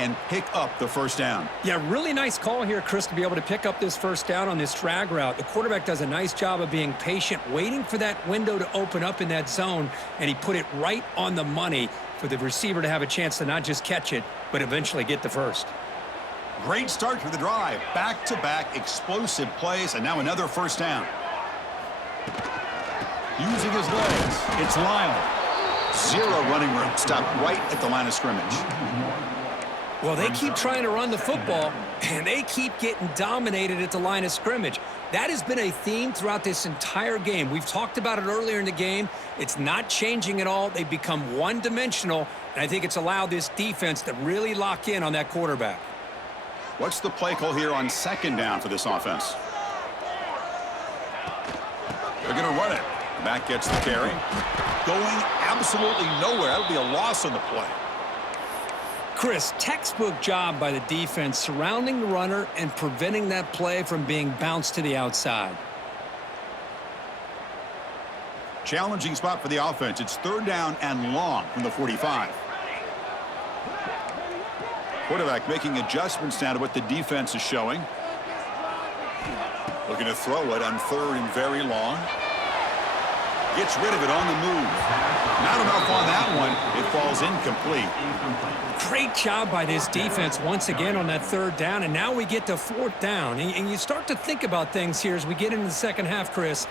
and pick up the first down. Yeah, really nice call here, Chris, to be able to pick up this first down on this drag route. The quarterback does a nice job of being patient, waiting for that window to open up in that zone, and he put it right on the money for the receiver to have a chance to not just catch it, but eventually get the first. Great start to the drive. Back-to-back explosive plays, and now another first down. Using his legs, it's Lyle. Zero running room. Stopped right at the line of scrimmage. Well, they keep trying to run the football, and they keep getting dominated at the line of scrimmage. That has been a theme throughout this entire game. We've talked about it earlier in the game. It's not changing at all. They've become one-dimensional, and I think it's allowed this defense to really lock in on that quarterback. What's the play call here on second down for this offense? They're going to run it. Back gets the carry. Going absolutely nowhere. That'll be a loss on the play. Chris, textbook job by the defense surrounding the runner and preventing that play from being bounced to the outside. Challenging spot for the offense. It's third down and long from the 45. Quarterback making adjustments now to what the defense is showing. Looking to throw it on third and very long. Gets rid of it on the move. Not enough on that one. It falls incomplete. Great job by this defense once again on that third down, and now we get to fourth down. And you start to think about things here as we get into the second half, Chris.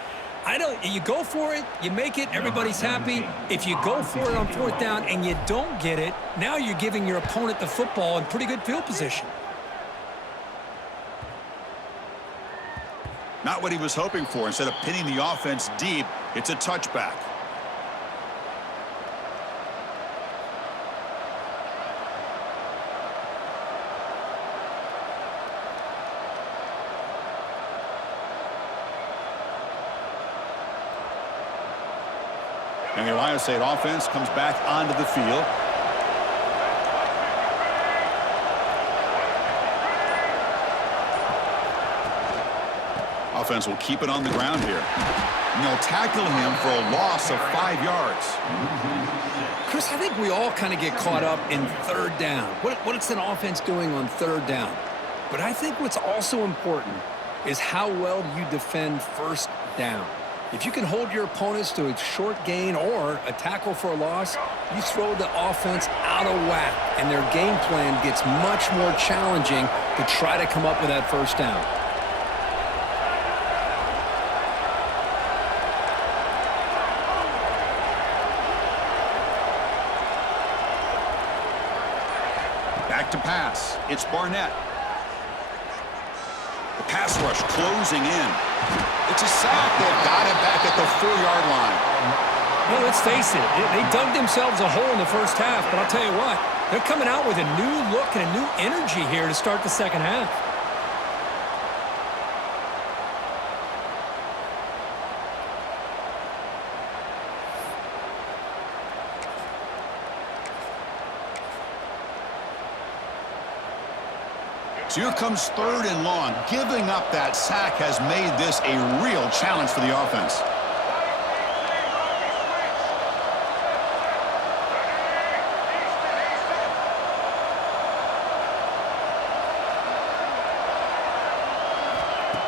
You go for it, you make it, everybody's happy. If you go for it on fourth down and you don't get it, now you're giving your opponent the football in pretty good field position. Not what he was hoping for. Instead of pinning the offense deep, it's a touchback. And the Ohio State offense comes back onto the field. Offense will keep it on the ground here. And they'll tackle him for a loss of 5 yards. Chris, I think we all kind of get caught up in third down. What's an offense doing on third down? But I think what's also important is how well you defend first down. If you can hold your opponents to a short gain or a tackle for a loss, you throw the offense out of whack, and their game plan gets much more challenging to try to come up with that first down. Back to pass. It's Barnett. The pass rush closing in. It's a sack. They've got it back at the 4-yard line. Well, let's face it. They dug themselves a hole in the first half, but I'll tell you what, they're coming out with a new look and a new energy here to start the second half. So here comes third and long. Giving up that sack has made this a real challenge for the offense.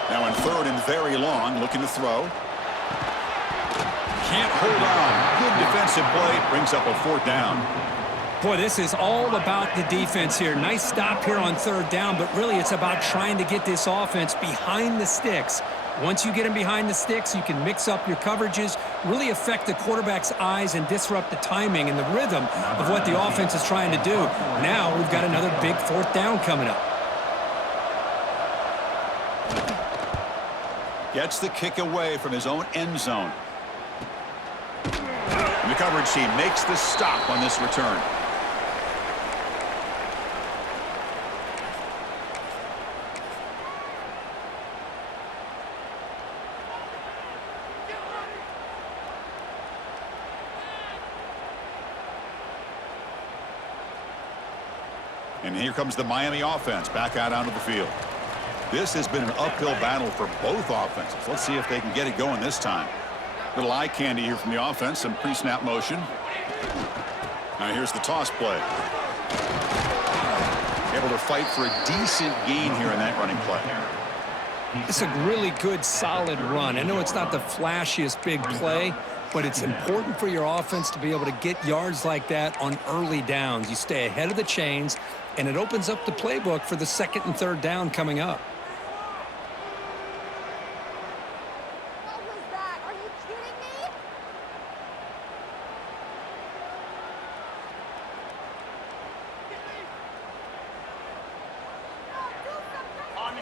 Now in third and very long, looking to throw. Can't hold on. Good defensive play. Brings up a fourth down. Boy, this is all about the defense here. Nice stop here on third down, but really it's about trying to get this offense behind the sticks. Once you get them behind the sticks, you can mix up your coverages, really affect the quarterback's eyes and disrupt the timing and the rhythm of what the offense is trying to do. Now we've got another big fourth down coming up. Gets the kick away from his own end zone. And the coverage team makes the stop on this return. And here comes the Miami offense back out onto the field. This has been an uphill battle for both offenses. Let's see if they can get it going this time. Little eye candy here from the offense, some pre-snap motion. Now here's the toss play. able to fight for a decent gain here in that running play. It's a really good, solid run. I know it's not the flashiest big play, but it's important for your offense to be able to get yards like that on early downs. You stay ahead of the chains, and it opens up the playbook for the second and third down coming up. What was that? Are you kidding me?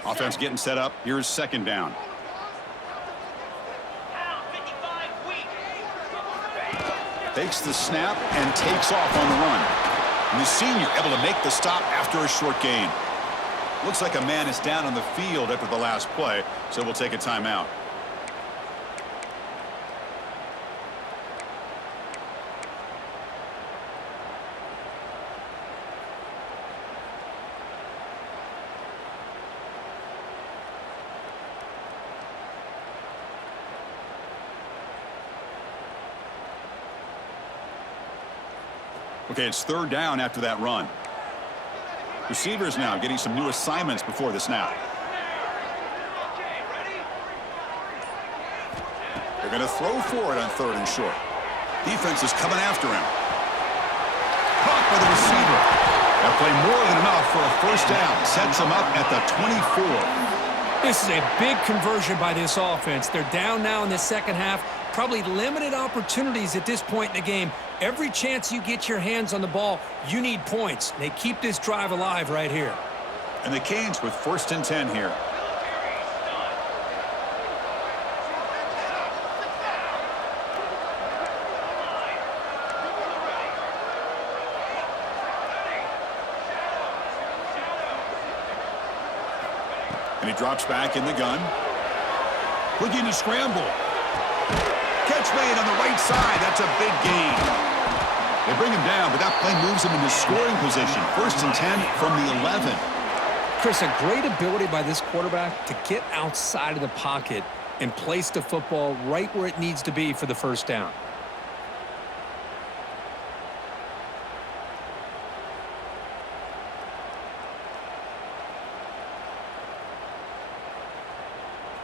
Offense getting set up. Here's second down. Takes the snap and takes off on the run. And the senior able to make the stop after a short gain. Looks like a man is down on the field after the last play, so we'll take a timeout. Okay, it's third down after that run. Receivers now getting some new assignments before the snap. They're going to throw for it on third and short. Defense is coming after him. Caught by the receiver. That play more than enough for a first down. Sets him up at the 24. This is a big conversion by this offense. They're down now in the second half. Probably limited opportunities at this point in the game. Every chance you get your hands on the ball, you need points. They keep this drive alive right here. And the Canes with first and 10 here. And he drops back in the gun. Looking to scramble. Catch made on the right side. That's a big gain. They bring him down, but that play moves him into scoring position. First and 10 from the 11. Chris, a great ability by this quarterback to get outside of the pocket and place the football right where it needs to be for the first down.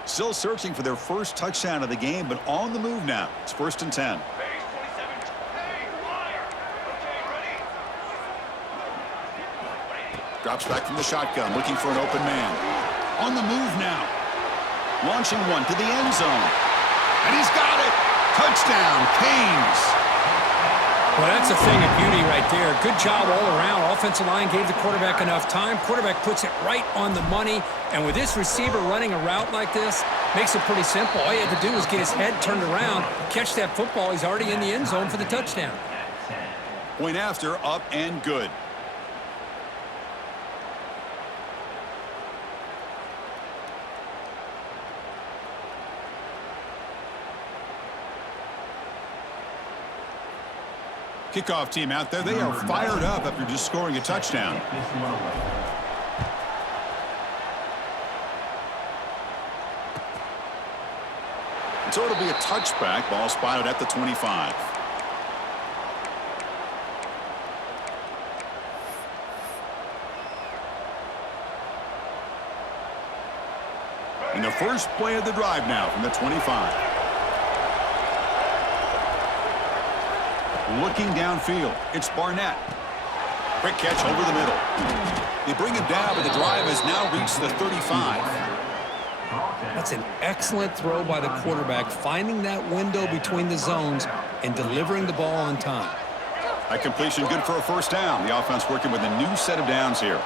Still searching for their first touchdown of the game, but on the move now. It's first and 10. Drops back from the shotgun, looking for an open man. On the move now. Launching one to the end zone. And he's got it. Touchdown, Canes. Well, that's a thing of beauty right there. Good job all around. Offensive line gave the quarterback enough time. Quarterback puts it right on the money. And with this receiver running a route like this, makes it pretty simple. All you had to do was get his head turned around, catch that football. He's already in the end zone for the touchdown. Point after, up and good. Kickoff team out there. They are fired up after just scoring a touchdown. And so it'll be a touchback. Ball spotted at the 25. And the first play of the drive now from the 25. Looking downfield, it's Barnett. Quick catch over the middle. They bring him down, but the drive has now reached the 35. That's an excellent throw by the quarterback, finding that window between the zones and delivering the ball on time. That completion good for a first down. The offense working with a new set of downs here.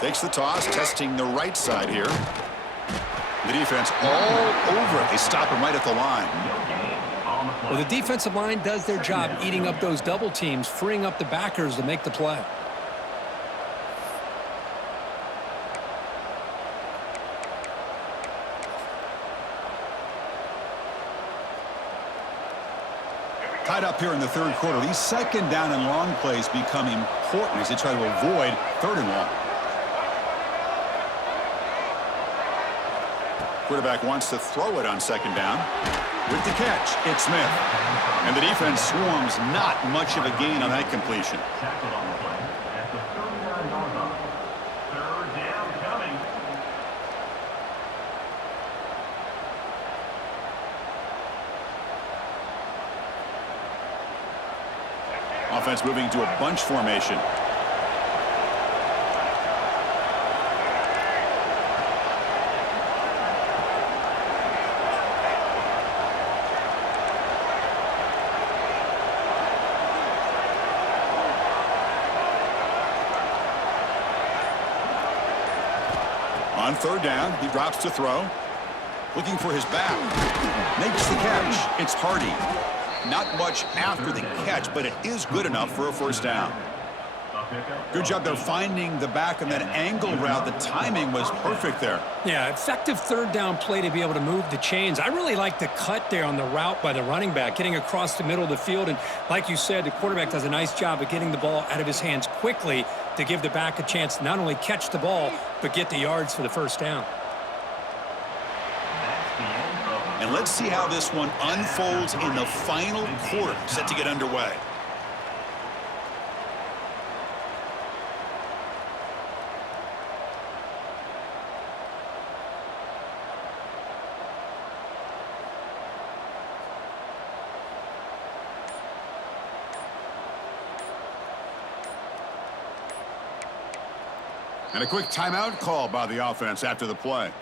Takes the toss, testing the right side here. The defense all over it. They stop him right at the line. Well, the defensive line does their job eating up those double teams, freeing up the backers to make the play. Tied up here in the third quarter. These second down and long plays become important as they try to avoid third and long. Quarterback wants to throw it on second down. With the catch, it's Smith. And the defense swarms not much of a gain on that completion. Tackled on the play at the 39-yard line. Third down coming. Offense moving to a bunch formation. On third down, he drops to throw. Looking for his back. Makes the catch. It's Hardy. Not much after the catch, but it is good enough for a first down. Good job there finding the back on that angle route. The timing was perfect there. Yeah, effective third down play to be able to move the chains. I really like the cut there on the route by the running back, getting across the middle of the field. And like you said, the quarterback does a nice job of getting the ball out of his hands quickly to give the back a chance to not only catch the ball, but get the yards for the first down. And let's see how this one unfolds in the final quarter, set to get underway. And a quick timeout call by the offense after the play.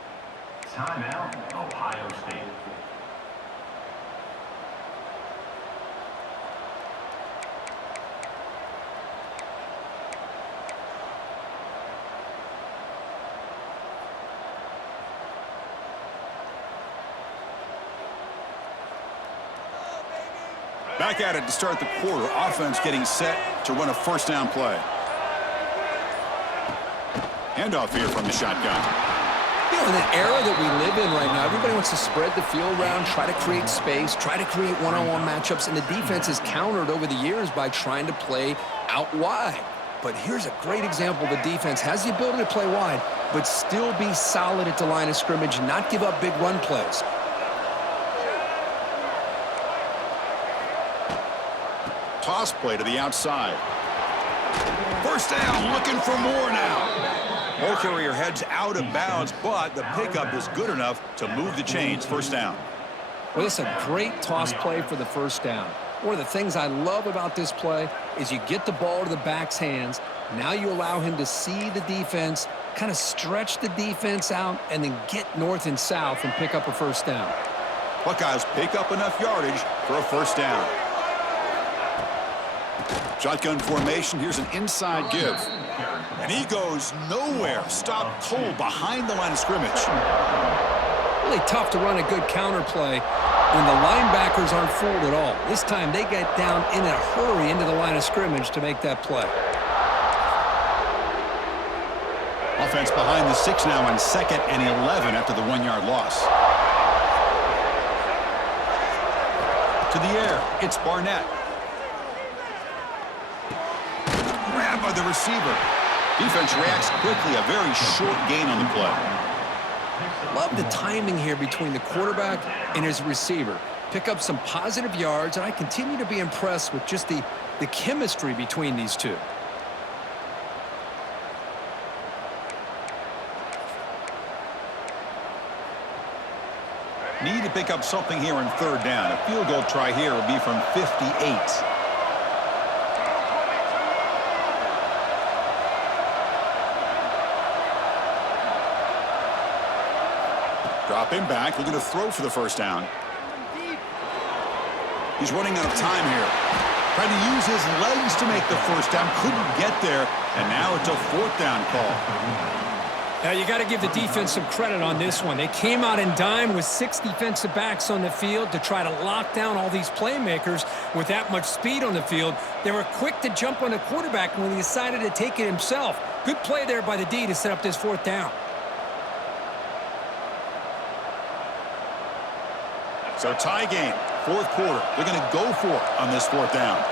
Timeout, Ohio State. Back at it to start the quarter. Offense getting set to run a first down play. Handoff here from the shotgun. You know, in the era that we live in right now, everybody wants to spread the field around, try to create space, try to create one-on-one matchups, and the defense is countered over the years by trying to play out wide. But here's a great example. The defense has the ability to play wide, but still be solid at the line of scrimmage, not give up big run plays. Toss play to the outside. First down, looking for more now. Ball carrier heads out of bounds, but the pickup is good enough to move the chains. First down. Well, this is a great toss play for the first down. One of the things I love about this play is you get the ball to the back's hands. Now you allow him to see the defense, kind of stretch the defense out, and then get north and south and pick up a first down. Buckeyes pick up enough yardage for a first down. Shotgun formation. Here's an inside give. And he goes nowhere. Stopped cold behind the line of scrimmage. Really tough to run a good counter play when the linebackers aren't fooled at all. This time they get down in a hurry into the line of scrimmage to make that play. Offense behind the 6 now on 2nd and 11 after the 1-yard loss. To the air. It's Barnett. Grabbed by the receiver. Defense reacts quickly. A very short gain on the play. Love the timing here between the quarterback and his receiver. Pick up some positive yards, and I continue to be impressed with just the chemistry between these two. Need to pick up something here on third down. A field goal try here will be from 58. Drop him back, looking to throw for the first down. He's running out of time here. Trying to use his legs to make the first down. Couldn't get there, and now it's a 4th down call. Now, you got to give the defense some credit on this one. They came out in dime with 6 defensive backs on the field to try to lock down all these playmakers with that much speed on the field. They were quick to jump on the quarterback when he decided to take it himself. Good play there by the D to set up this 4th down. So tie game, 4th quarter. They're going to go for it on this 4th down.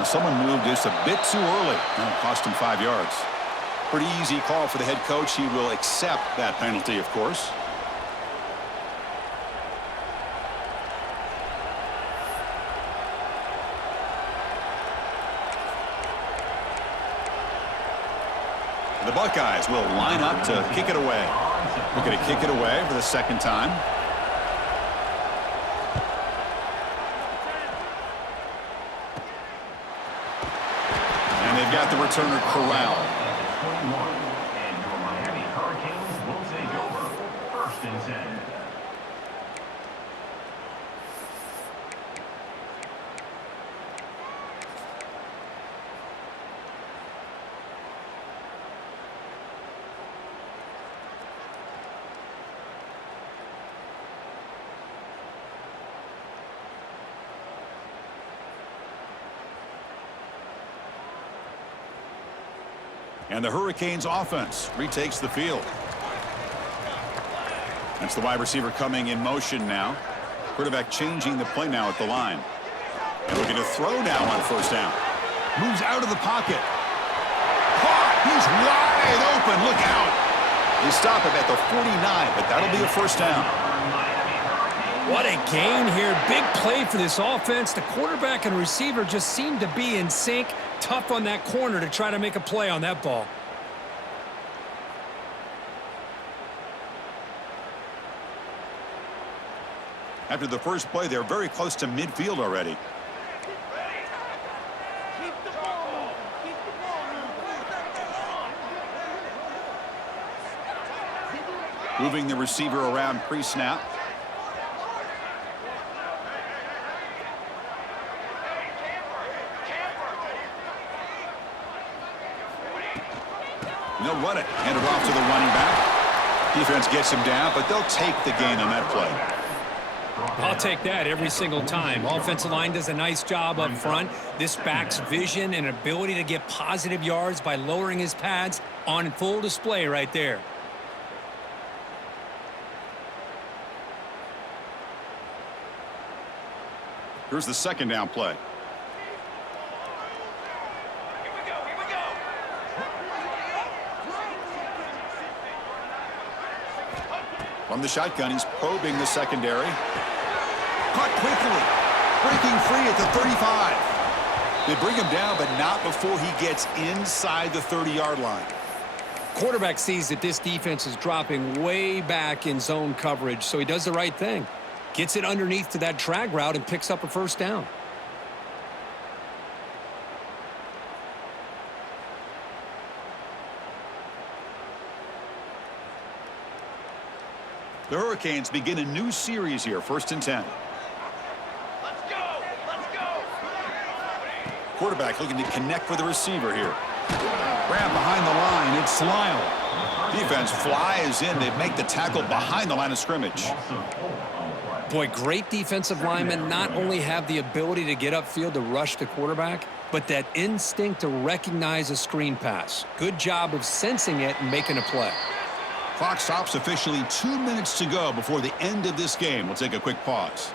Now someone moved just a bit too early. And it cost him 5 yards. Pretty easy call for the head coach. He will accept that penalty, of course. The Buckeyes will line up to kick it away. We're going to kick it away for the second time. And they've got the returner corralled. 21, and your Miami Hurricanes will take over. 1st and 10. And the Hurricanes offense retakes the field. That's the wide receiver coming in motion now. Quarterback changing the play now at the line. And looking to throw now on 1st down. Moves out of the pocket. Caught! He's wide open. Look out. They stop him at the 49, but that'll be a 1st down. What a gain here. Big play for this offense. The quarterback and receiver just seem to be in sync. Tough on that corner to try to make a play on that ball. After the first play, they're very close to midfield already. Moving the receiver around pre-snap. They'll run it. Hand it off to the running back. Defense gets him down, but they'll take the gain on that play. I'll take that every single time. Offensive line does a nice job up front. This back's vision and ability to get positive yards by lowering his pads on full display right there. Here's the 2nd down play. From the shotgun, he's probing the secondary. Caught quickly. Breaking free at the 35. They bring him down, but not before he gets inside the 30-yard line. Quarterback sees that this defense is dropping way back in zone coverage, so he does the right thing. Gets it underneath to that drag route and picks up a 1st down. The Hurricanes begin a new series here, 1st and 10. Let's go! Let's go! Quarterback looking to connect with the receiver here. Grab behind the line. It's Lyle. Defense flies in. They make the tackle behind the line of scrimmage. Boy, great defensive linemen not only have the ability to get upfield to rush the quarterback, but that instinct to recognize a screen pass. Good job of sensing it and making a play. Clock stops officially 2 minutes to go before the end of this game. We'll take a quick pause.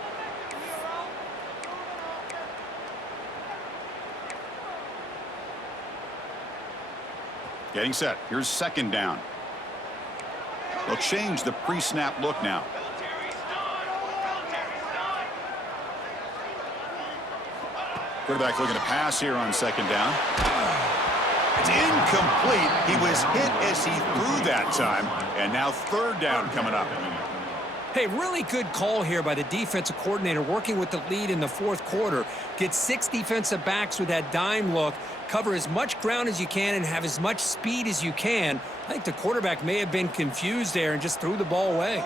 Getting set. Here's 2nd down. They'll change the pre-snap look now. Quarterback looking to pass here on 2nd down. It's incomplete. He was hit as he threw that time. And now 3rd down coming up. Hey, really good call here by the defensive coordinator working with the lead in the 4th quarter. Get 6 defensive backs with that dime look. Cover as much ground as you can and have as much speed as you can. I think the quarterback may have been confused there and just threw the ball away.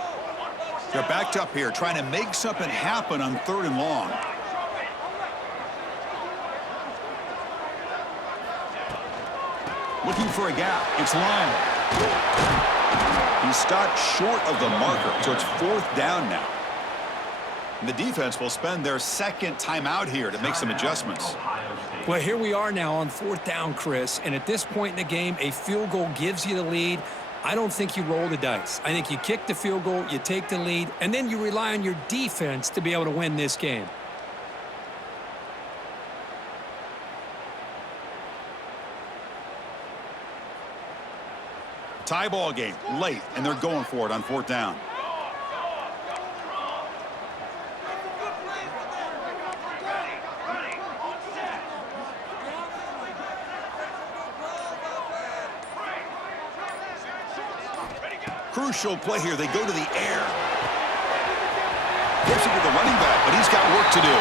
They're backed up here trying to make something happen on 3rd and long. Looking for a gap. It's Lyle. He stopped short of the marker, so it's 4th down now. And the defense will spend their 2nd timeout here to make some adjustments. Well, here we are now on 4th down, Chris, and at this point in the game, a field goal gives you the lead. I don't think you roll the dice. I think you kick the field goal, you take the lead, and then you rely on your defense to be able to win this game. Tie ball game, late, and they're going for it on 4th down. Crucial play here. They go to the air. Gives it to the running back, but he's got work to do.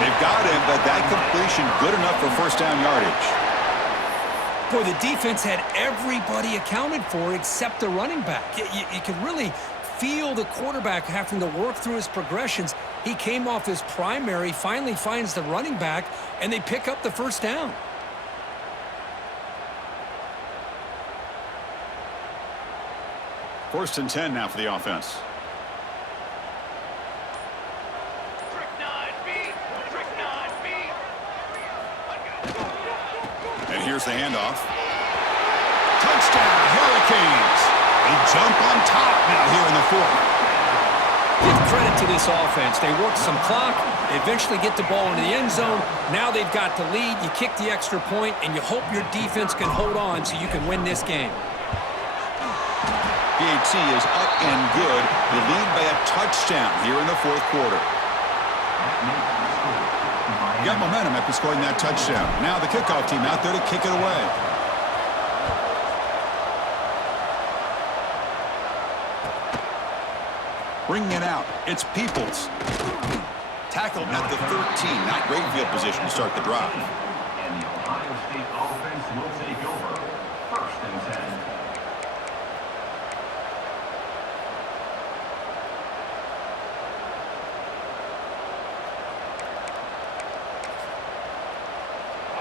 They've got him, but that completion good enough for 1st down yardage. Boy, the defense had everybody accounted for except the running back. You could really feel the quarterback having to work through his progressions. He came off his primary, finally finds the running back, and they pick up the 1st down. First and 10 now for the offense. Trick 9B. Trick 9B. And here's the handoff. Touchdown, Hurricanes. They jump on top now here in the 4th. Give credit to this offense. They work some clock. They eventually get the ball into the end zone. Now they've got the lead. You kick the extra point, and you hope your defense can hold on so you can win this game. PHC is up and good. They lead by a touchdown here in the 4th quarter. Got momentum after scoring that touchdown. Now the kickoff team out there to kick it away. Bringing it out, it's Peoples. Tackled at the 13. Not great field position to start the drive. And the Ohio State offense will take over. 1st and 10.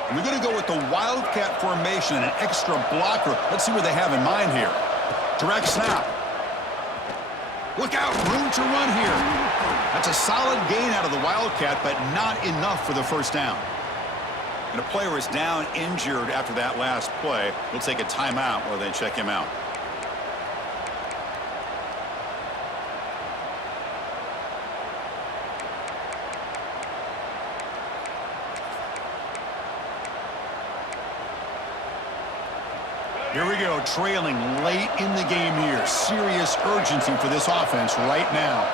And they're going to go with the Wildcat formation and an extra blocker. Let's see what they have in mind here. Direct snap. Look out, room to run here. That's a solid gain out of the Wildcat, but not enough for the 1st down. And a player is down injured after that last play. We'll take a timeout while they check him out. Here we go, trailing late in the game here. Serious urgency for this offense right now.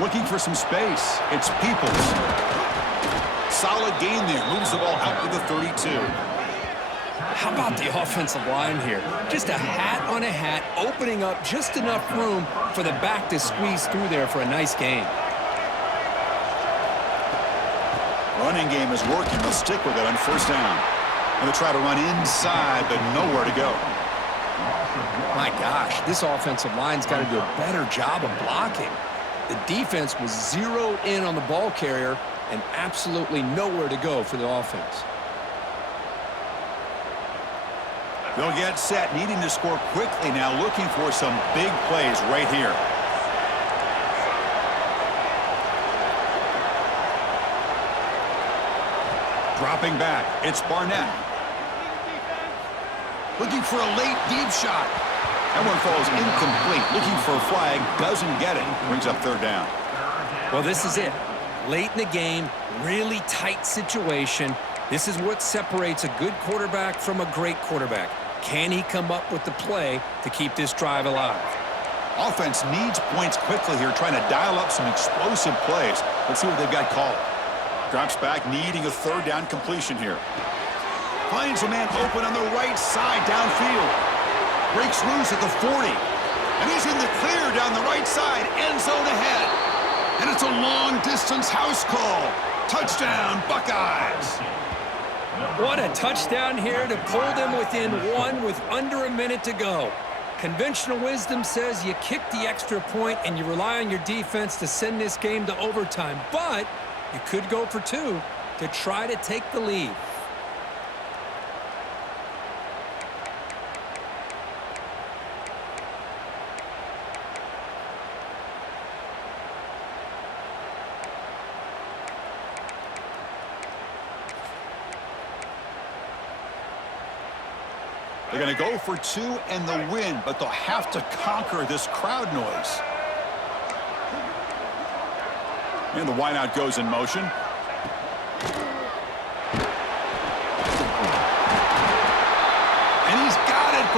Looking for some space. It's Peoples. Solid gain there. Moves the ball out to the 32. How about the offensive line here? Just a hat on a hat, opening up just enough room for the back to squeeze through there for a nice gain. Running game is working. They'll stick with it on 1st down. And they'll try to run inside, but nowhere to go. My gosh, this offensive line's got to do a better job of blocking. The defense was zeroed in on the ball carrier and absolutely nowhere to go for the offense. They'll get set, needing to score quickly now, looking for some big plays right here. Dropping back, it's Barnett. Looking for a late deep shot. That one falls incomplete. Looking for a flag, doesn't get it. Brings up 3rd down. Well, this is it. Late in the game, really tight situation. This is what separates a good quarterback from a great quarterback. Can he come up with the play to keep this drive alive? Offense needs points quickly here, trying to dial up some explosive plays. Let's see what they've got called. Drops back, needing a 3rd down completion here. Finds a man open on the right side downfield. Breaks loose at the 40. And he's in the clear down the right side, end zone ahead. And it's a long-distance house call. Touchdown, Buckeyes. What a touchdown here to pull them within 1 with under a minute to go. Conventional wisdom says you kick the extra point and you rely on your defense to send this game to overtime. But you could go for 2 to try to take the lead. They're going to go for 2 and the win, but they'll have to conquer this crowd noise. And the wideout goes in motion.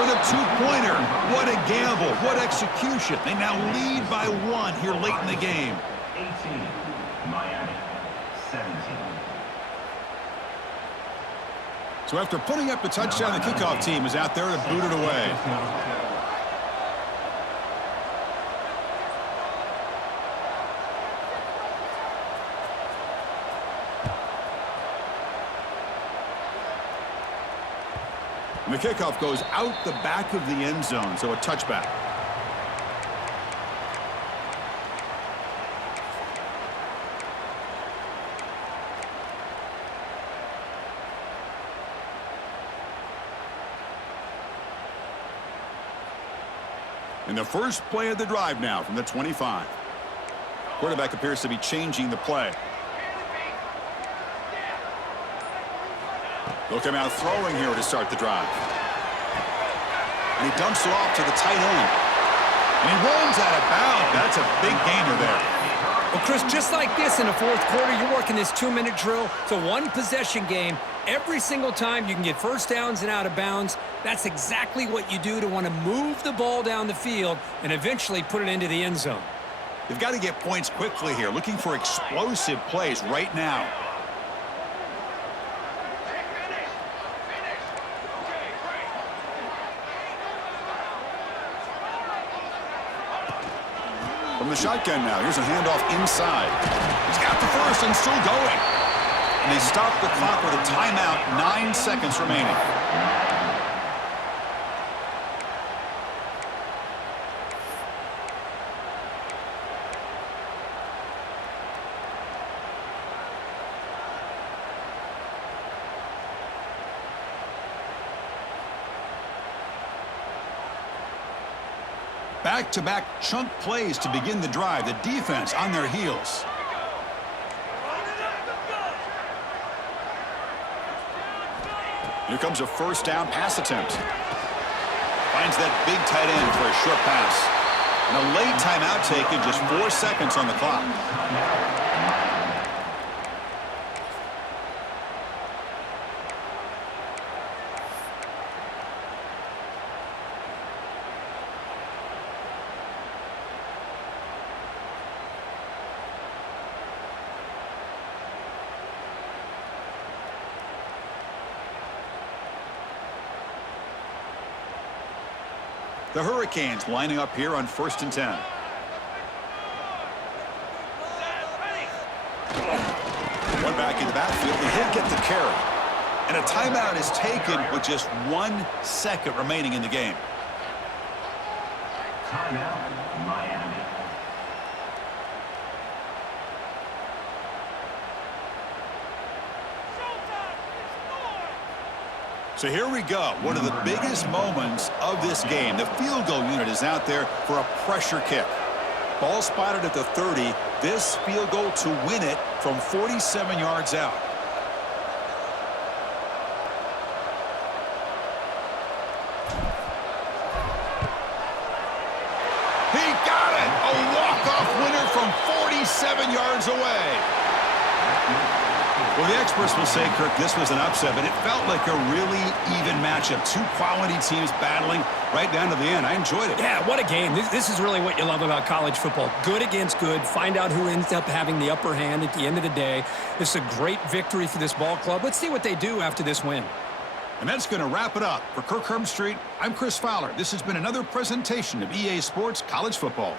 for the two-pointer. What a gamble. What execution. They now lead by 1 here late in the game. 18, Miami, 17. So after putting up the touchdown, the kickoff team is out there to boot it away. And the kickoff goes out the back of the end zone, so a touchback. And the first play of the drive now from the 25. Quarterback appears to be changing the play. They'll come out throwing here to start the drive. And he dumps it off to the tight end. And he rolls out of bounds. That's a big gainer there. Well, Chris, just like this in the fourth quarter, you're working this 2-minute drill. It's a one-possession game. Every single time you can get first downs and out of bounds, that's exactly what you do to want to move the ball down the field and eventually put it into the end zone. They've got to get points quickly here, looking for explosive plays right now. From the shotgun now, here's a handoff inside. He's got the first and still going. And they stop the clock with a timeout, 9 seconds remaining. Back-to-back chunk plays to begin the drive. The defense on their heels. Here comes a first down pass attempt. Finds that big tight end for a short pass. And a late timeout taken, just 4 seconds on the clock. The Hurricanes lining up here on 1st and 10. One back in the backfield, and he'll get the carry. And a timeout is taken with just 1 second remaining in the game. Timeout, Miami. So here we go. One of the biggest moments of this game. The field goal unit is out there for a pressure kick. Ball spotted at the 30. This field goal to win it from 47 yards out. He got it! A walk-off winner from 47 yards away. Well, the experts will say, Kirk, this was an upset, but it felt like a really even matchup. Two quality teams battling right down to the end. I enjoyed it. Yeah, what a game. This is really what you love about college football. Good against good. Find out who ends up having the upper hand at the end of the day. This is a great victory for this ball club. Let's see what they do after this win. And that's going to wrap it up. For Kirk Herbstreit, I'm Chris Fowler. This has been another presentation of EA Sports College Football.